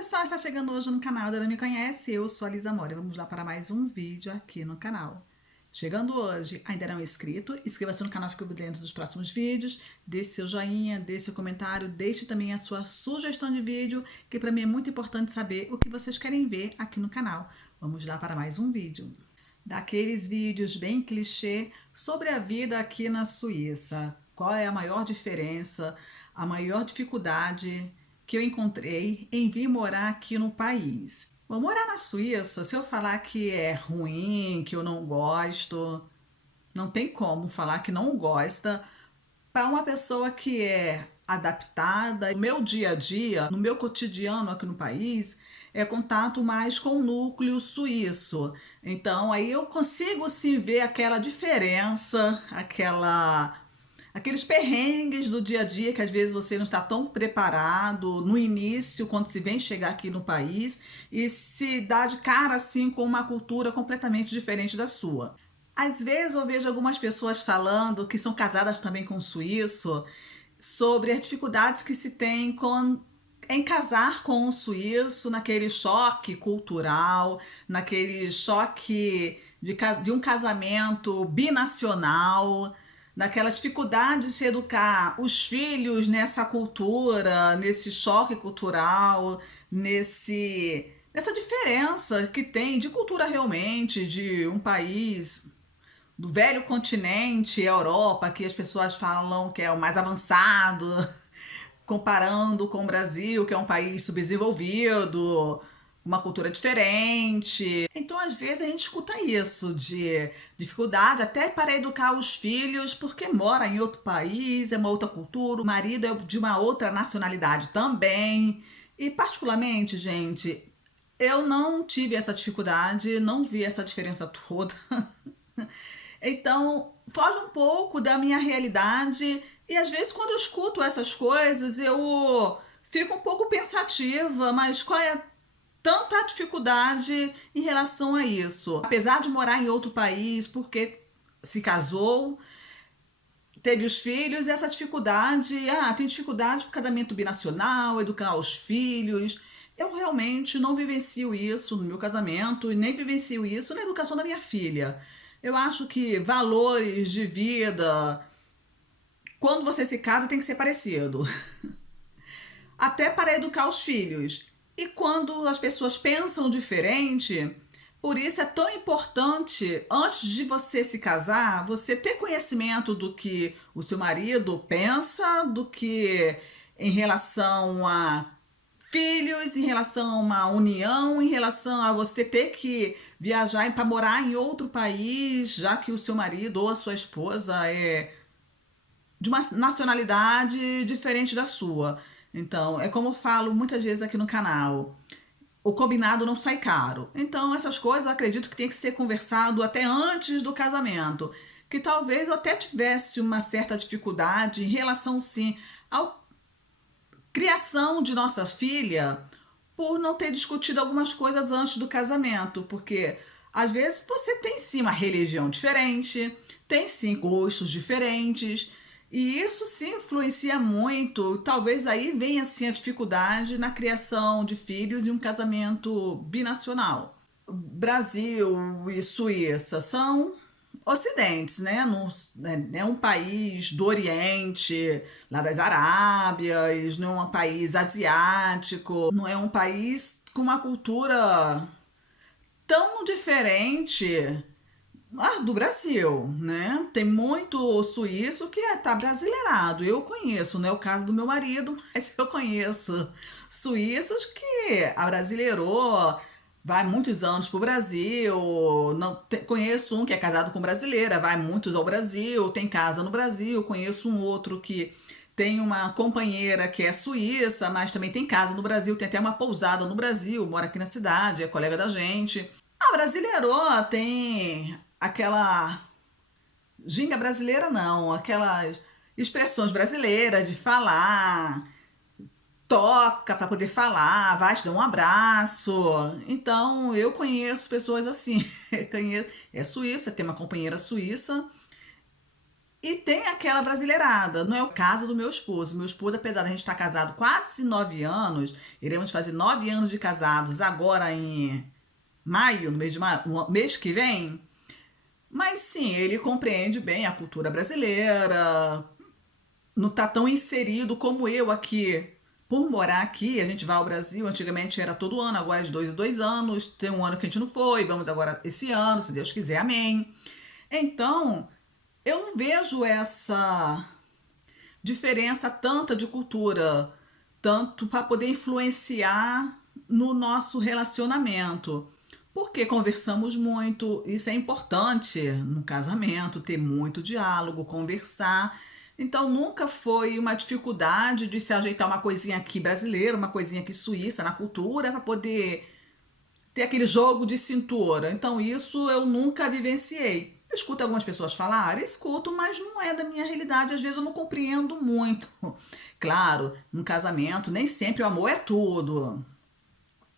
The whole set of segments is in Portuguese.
pessoal, está chegando hoje no canal, ainda não me conhece, eu sou a Lisa Mora. Vamos lá para mais um vídeo aqui no canal. Chegando hoje, ainda não é inscrito, inscreva-se no canal, fique por dentro dos próximos vídeos, deixe seu joinha, deixe seu comentário, deixe também a sua sugestão de vídeo, que para mim é muito importante saber o que vocês querem ver aqui no canal. Vamos lá para mais um vídeo. Daqueles vídeos bem clichê sobre a vida aqui na Suíça. Qual é a maior diferença, a maior dificuldade que eu encontrei em vir morar aqui no país? Bom, morar na Suíça, se eu falar que é ruim, que eu não gosto, não tem como falar que não gosta para uma pessoa que é adaptada. No meu dia a dia, no meu cotidiano aqui no país, é contato mais com o núcleo suíço. Então aí eu consigo sim ver aquela diferença, aqueles perrengues do dia a dia que às vezes você não está tão preparado no início, quando se vem chegar aqui no país e se dá de cara assim com uma cultura completamente diferente da sua. Às vezes eu vejo algumas pessoas falando que são casadas também com um suíço sobre as dificuldades que se tem em casar com um suíço, naquele choque cultural, naquele choque de um casamento binacional, naquela dificuldade de se educar os filhos nessa cultura, nesse choque cultural, nessa diferença que tem de cultura realmente, de um país do velho continente, Europa, que as pessoas falam que é o mais avançado, comparando com o Brasil, que é um país subdesenvolvido, uma cultura diferente. Então, às vezes, a gente escuta isso, de dificuldade até para educar os filhos, porque mora em outro país, é uma outra cultura, o marido é de uma outra nacionalidade também. E, particularmente, gente, eu não tive essa dificuldade, não vi essa diferença toda. Então, foge um pouco da minha realidade e às vezes quando eu escuto essas coisas eu fico um pouco pensativa, mas qual é tanta dificuldade em relação a isso? Apesar de morar em outro país, porque se casou, teve os filhos, essa dificuldade, tem dificuldade para casamento binacional, educar os filhos. Eu realmente não vivencio isso no meu casamento e nem vivencio isso na educação da minha filha. Eu acho que valores de vida, quando você se casa, tem que ser parecido. Até para educar os filhos. E quando as pessoas pensam diferente, por isso é tão importante, antes de você se casar, você ter conhecimento do que o seu marido pensa, do que em relação a filhos, em relação a uma união, em relação a você ter que viajar para morar em outro país, já que o seu marido ou a sua esposa é de uma nacionalidade diferente da sua. Então, é como eu falo muitas vezes aqui no canal, o combinado não sai caro. Então, essas coisas eu acredito que tem que ser conversado até antes do casamento. Que talvez eu até tivesse uma certa dificuldade em relação, sim, à criação de nossa filha, por não ter discutido algumas coisas antes do casamento. Porque às vezes você tem sim uma religião diferente, tem sim gostos diferentes. E isso sim influencia muito. Talvez aí venha sim a dificuldade na criação de filhos e um casamento binacional. Brasil e Suíça são ocidentes, né? Não, é um país do Oriente, lá das Arábias, não é um país asiático, não é um país com uma cultura tão diferente do Brasil, né? Tem muito suíço que tá brasileirado. Eu conheço, não é o caso do meu marido, mas eu conheço suíços que abrasileirou, vai muitos anos pro Brasil. Não conheço um que é casado com brasileira, vai muitos ao Brasil, tem casa no Brasil. Conheço um outro que tem uma companheira que é suíça, mas também tem casa no Brasil, tem até uma pousada no Brasil, mora aqui na cidade, é colega da gente. Brasileirou, tem aquela ginga brasileira, não, aquelas expressões brasileiras de falar, toca para poder falar, vai te dar um abraço. Então, eu conheço pessoas assim. É suíça, tem uma companheira suíça E tem aquela brasileirada, não é o caso do meu esposo. Meu esposo, apesar de a gente estar casado quase 9 anos, iremos fazer 9 anos de casados agora em maio, no mês de maio, no mês que vem. Mas sim, ele compreende bem a cultura brasileira, não está tão inserido como eu aqui. Por morar aqui, a gente vai ao Brasil, antigamente era todo ano, agora é de 2 em 2 anos. Tem um ano que a gente não foi, vamos agora esse ano, se Deus quiser, amém. Então, eu não vejo essa diferença tanta de cultura, tanto para poder influenciar no nosso relacionamento. Porque conversamos muito, isso é importante no casamento, ter muito diálogo, conversar. Então nunca foi uma dificuldade de se ajeitar uma coisinha aqui brasileira, uma coisinha aqui suíça na cultura para poder ter aquele jogo de cintura. Então isso eu nunca vivenciei. Eu escuto algumas pessoas falar, escuto, mas não é da minha realidade. Às vezes eu não compreendo muito. Claro, no casamento nem sempre o amor é tudo,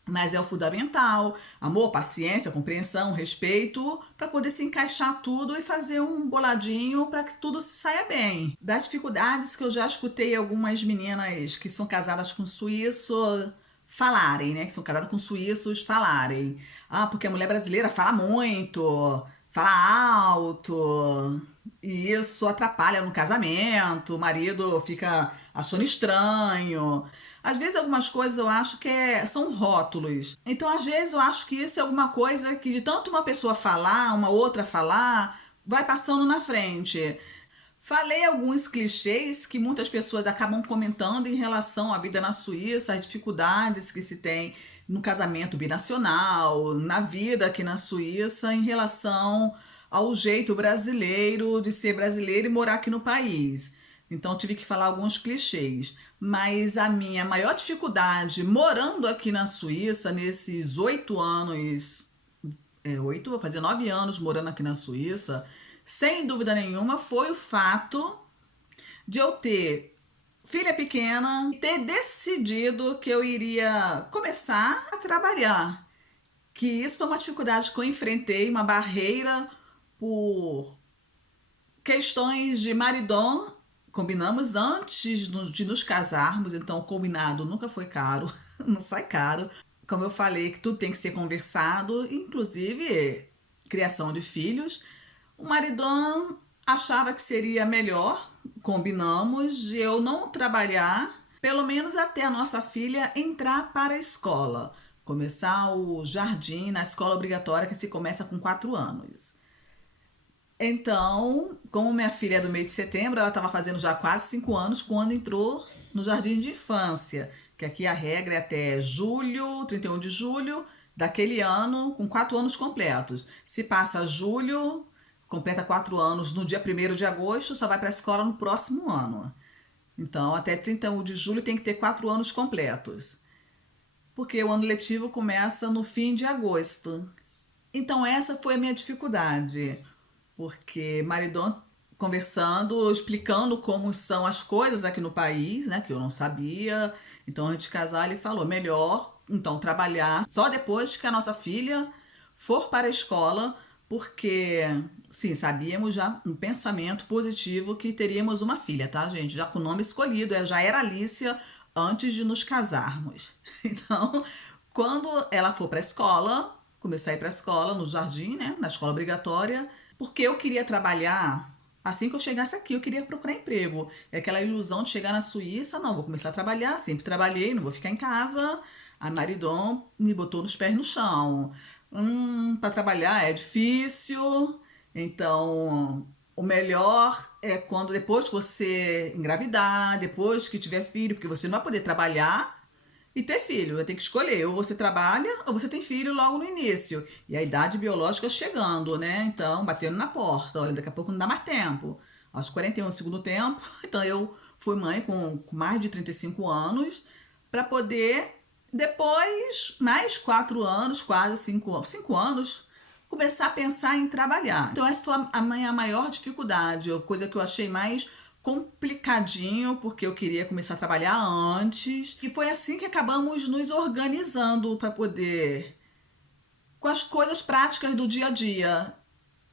mas é o fundamental. Amor, paciência, compreensão, respeito, para poder se encaixar tudo e fazer um boladinho para que tudo se saia bem. Das dificuldades que eu já escutei algumas meninas que são casadas com suíço falarem, né? Que são casadas com suíços falarem. Ah, porque a mulher brasileira fala muito, fala alto, e isso atrapalha no casamento, o marido fica achando estranho. Às vezes algumas coisas eu acho que são rótulos. Então, às vezes eu acho que isso é alguma coisa que de tanto uma pessoa falar, uma outra falar, vai passando na frente. Falei alguns clichês que muitas pessoas acabam comentando em relação à vida na Suíça, as dificuldades que se tem no casamento binacional, na vida aqui na Suíça, em relação ao jeito brasileiro de ser brasileiro e morar aqui no país. Então tive que falar alguns clichês. Mas a minha maior dificuldade morando aqui na Suíça, nesses 8 anos, oito, vou fazer 9 anos morando aqui na Suíça, sem dúvida nenhuma, foi o fato de eu ter filha pequena e ter decidido que eu iria começar a trabalhar. Que isso foi uma dificuldade que eu enfrentei, uma barreira por questões de maridão. Combinamos antes de nos casarmos, então o combinado nunca foi caro, não sai caro. Como eu falei, que tudo tem que ser conversado, inclusive criação de filhos. O maridão achava que seria melhor, combinamos, de eu não trabalhar, pelo menos até a nossa filha entrar para a escola. Começar o jardim na escola obrigatória, que se começa com 4 anos. Então, como minha filha é do mês de setembro, ela estava fazendo já quase 5 anos quando entrou no jardim de infância, que aqui a regra é até julho, 31 de julho daquele ano, com 4 anos completos. Se passa julho, completa 4 anos no dia 1º de agosto, só vai para a escola no próximo ano. Então, até 31 de julho tem que ter 4 anos completos, porque o ano letivo começa no fim de agosto. Então, essa foi a minha dificuldade, porque maridão conversando, explicando como são as coisas aqui no país, né, que eu não sabia. Então, antes de casar, ele falou, melhor, então, trabalhar só depois que a nossa filha for para a escola, porque, sim, sabíamos já um pensamento positivo que teríamos uma filha, tá, gente? Já com o nome escolhido, já era Alicia antes de nos casarmos. Então, quando ela for para a escola, comecei a ir para a escola, no jardim, né, na escola obrigatória, porque eu queria trabalhar assim que eu chegasse aqui, eu queria procurar emprego. É aquela ilusão de chegar na Suíça, não, vou começar a trabalhar, sempre trabalhei, não vou ficar em casa. A maridão me botou nos pés no chão. Para trabalhar é difícil, então o melhor é quando depois que você engravidar, depois que tiver filho, porque você não vai poder trabalhar e ter filho, vai ter que escolher, ou você trabalha ou você tem filho logo no início. E a idade biológica chegando, né? Então, batendo na porta, olha, daqui a pouco não dá mais tempo. Aos 41 do segundo tempo, então eu fui mãe com mais de 35 anos, para poder, depois, mais 4 anos, quase 5 anos, começar a pensar em trabalhar. Então, essa foi a minha maior dificuldade, a coisa que eu achei mais complicadinho, porque eu queria começar a trabalhar antes. E foi assim que acabamos nos organizando para poder, com as coisas práticas do dia a dia.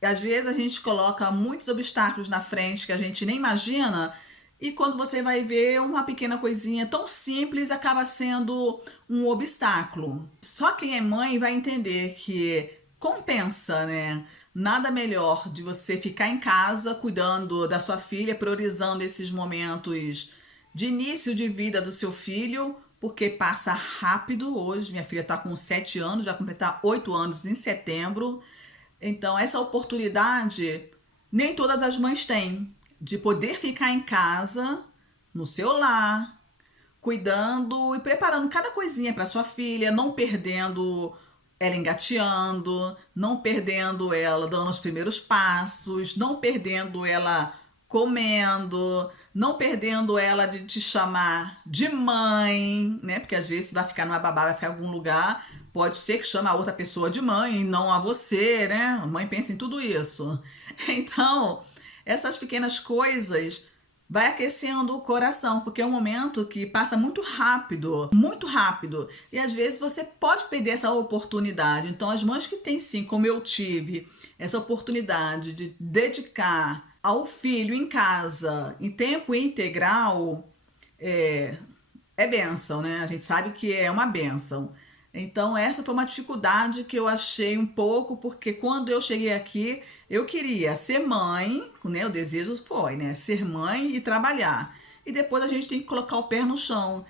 Às vezes a gente coloca muitos obstáculos na frente que a gente nem imagina, e quando você vai ver uma pequena coisinha tão simples acaba sendo um obstáculo. Só quem é mãe vai entender que compensa, né? Nada melhor de você ficar em casa cuidando da sua filha, priorizando esses momentos de início de vida do seu filho, porque passa rápido. Hoje minha filha está com 7 anos, já vai completar 8 anos em setembro. Então, essa oportunidade nem todas as mães têm de poder ficar em casa, no seu lar, cuidando e preparando cada coisinha para sua filha, não perdendo ela engateando, não perdendo ela dando os primeiros passos, não perdendo ela comendo, não perdendo ela de te chamar de mãe, né? Porque às vezes vai ficar numa babá, vai ficar em algum lugar, pode ser que chame a outra pessoa de mãe e não a você, né? A mãe pensa em tudo isso. Então, essas pequenas coisas vai aquecendo o coração, porque é um momento que passa muito rápido, muito rápido. E às vezes você pode perder essa oportunidade. Então, as mães que têm sim, como eu tive, essa oportunidade de dedicar ao filho em casa, em tempo integral, é, é bênção, né? A gente sabe que é uma bênção. Então, essa foi uma dificuldade que eu achei um pouco, porque quando eu cheguei aqui, eu queria ser mãe, né? O desejo foi, né? Ser mãe e trabalhar. E depois a gente tem que colocar o pé no chão.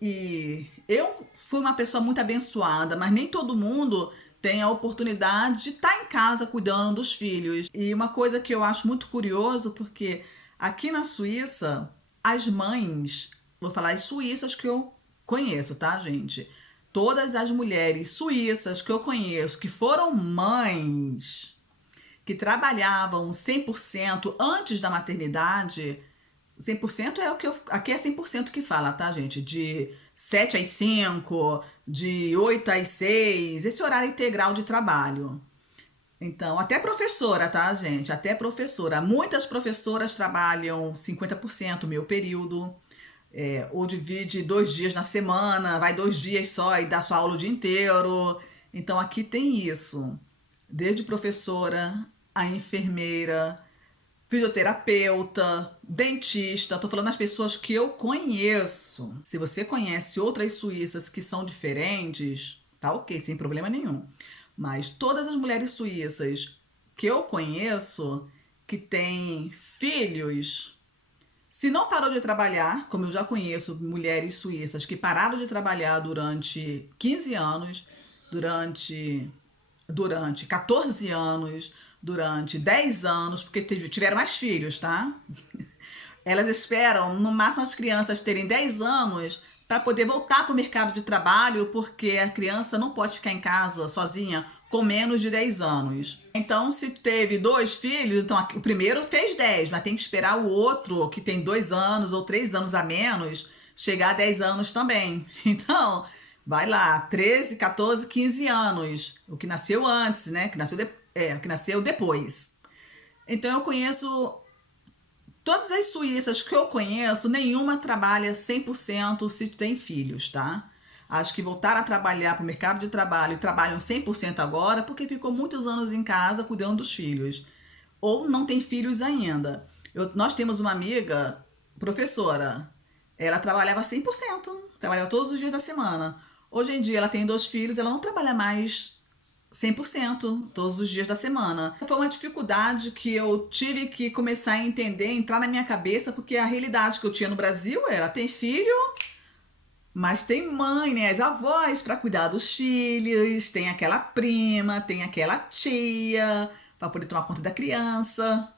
E eu fui uma pessoa muito abençoada, mas nem todo mundo tem a oportunidade de estar em casa cuidando dos filhos. E uma coisa que eu acho muito curioso, porque aqui na Suíça, as mães, vou falar as suíças que eu conheço, tá, gente? Todas as mulheres suíças que eu conheço que foram mães, que trabalhavam 100% antes da maternidade, 100% é o que eu. Aqui é 100% que fala, tá, gente? De 7 às 5, de 8 às 6, esse horário integral de trabalho. Então, até professora, tá, gente? Até professora. Muitas professoras trabalham 50% meio período, ou divide 2 dias na semana, vai 2 dias só e dá sua aula o dia inteiro. Então, aqui tem isso. Desde professora, a enfermeira, fisioterapeuta, dentista, tô falando das pessoas que eu conheço. Se você conhece outras suíças que são diferentes, tá ok, sem problema nenhum. Mas todas as mulheres suíças que eu conheço que têm filhos, se não parou de trabalhar, como eu já conheço mulheres suíças que pararam de trabalhar durante 15 anos, durante durante 14 anos, durante 10 anos, porque tiveram mais filhos, tá? Elas esperam, no máximo, as crianças terem 10 anos para poder voltar para o mercado de trabalho, porque a criança não pode ficar em casa sozinha com menos de 10 anos. Então, se teve 2 filhos, então o primeiro fez 10, mas tem que esperar o outro, que tem 2 anos ou 3 anos a menos, chegar a 10 anos também. Então, vai lá, 13, 14, 15 anos. O que nasceu antes, né? O que nasceu depois. Então eu conheço todas as suíças que eu conheço, nenhuma trabalha 100% se tem filhos, tá? Acho que voltaram a trabalhar para o mercado de trabalho e trabalham 100% agora porque ficou muitos anos em casa cuidando dos filhos. Ou não tem filhos ainda. Nós temos uma amiga, professora, ela trabalhava 100%, trabalhava todos os dias da semana. Hoje em dia ela tem 2 filhos, ela não trabalha mais 100% todos os dias da semana. Foi uma dificuldade que eu tive que começar a entender, entrar na minha cabeça, porque a realidade que eu tinha no Brasil era: tem filho, mas tem mãe, né? As avós para cuidar dos filhos, tem aquela prima, tem aquela tia para poder tomar conta da criança.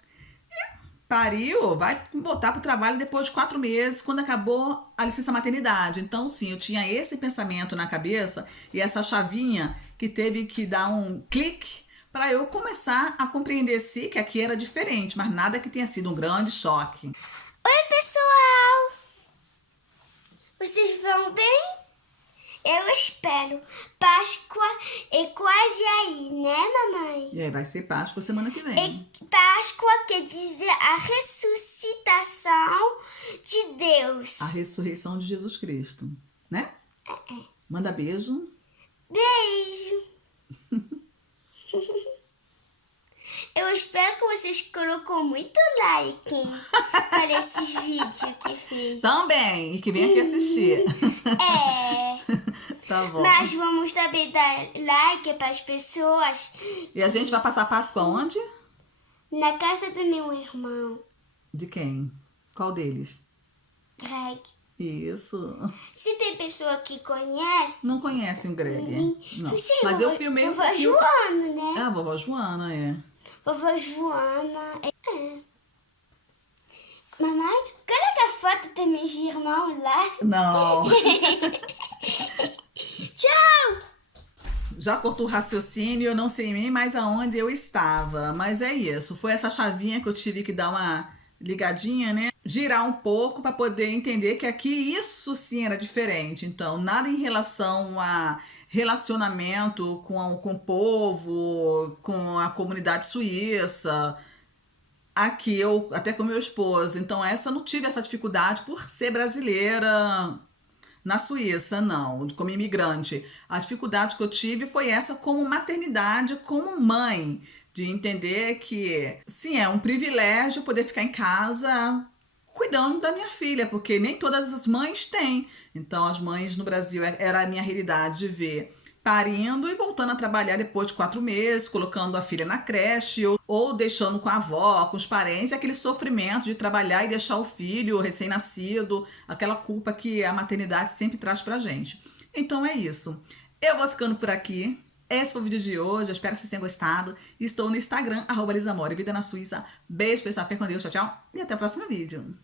Pariu, vai voltar para o trabalho depois de 4 meses, quando acabou a licença maternidade. Então, sim, eu tinha esse pensamento na cabeça e essa chavinha que teve que dar um clique para eu começar a compreender sim que aqui era diferente, mas nada que tenha sido um grande choque. Oi, pessoal! Vocês vão bem? Eu espero. Páscoa é quase aí, né, mamãe? E aí vai ser Páscoa semana que vem. E Páscoa quer dizer a ressuscitação de Deus. A ressurreição de Jesus Cristo, né? Manda beijo. Beijo! Eu espero que vocês colocou muito like, hein, para esses vídeos que fiz. Também, e que vem aqui assistir. É, Tá bom. mas vamos também dar like para as pessoas E a gente vai passar Páscoa onde? na casa do meu irmão, De quem? Qual deles? Greg. Isso. Se tem pessoa que conhece, Não conhecem o Greg? Não. sei, Mas eu filmei um vovó pouquinho. Joana, né? É a vovó Joana, é. Vovó Joana. É. Mamãe, coloca a foto dos meus irmãos lá. Não. Tchau! Já cortou o raciocínio, eu não sei nem mais aonde eu estava. Mas é isso. Foi essa chavinha que eu tive que dar uma ligadinha, né? Girar um pouco para poder entender que aqui isso sim era diferente. Então, nada em relação a relacionamento com o povo, com a comunidade suíça. Aqui eu, até com meu esposo. Então, essa eu não tive essa dificuldade por ser brasileira na Suíça, não, como imigrante. A dificuldade que eu tive foi essa como maternidade, como mãe, de entender que, sim, é um privilégio poder ficar em casa cuidando da minha filha, porque nem todas as mães têm. Então, as mães no Brasil era a minha realidade de ver parindo e voltando a trabalhar depois de 4 meses, colocando a filha na creche ou deixando com a avó, com os parentes, aquele sofrimento de trabalhar e deixar o filho recém-nascido, aquela culpa que a maternidade sempre traz pra gente. Então é isso. Eu vou ficando por aqui. Esse foi o vídeo de hoje. Eu espero que vocês tenham gostado. Estou no Instagram, @LisaMori, Vida na Suíça. Beijo, pessoal. Fica com Deus. Tchau, tchau. E até o próximo vídeo.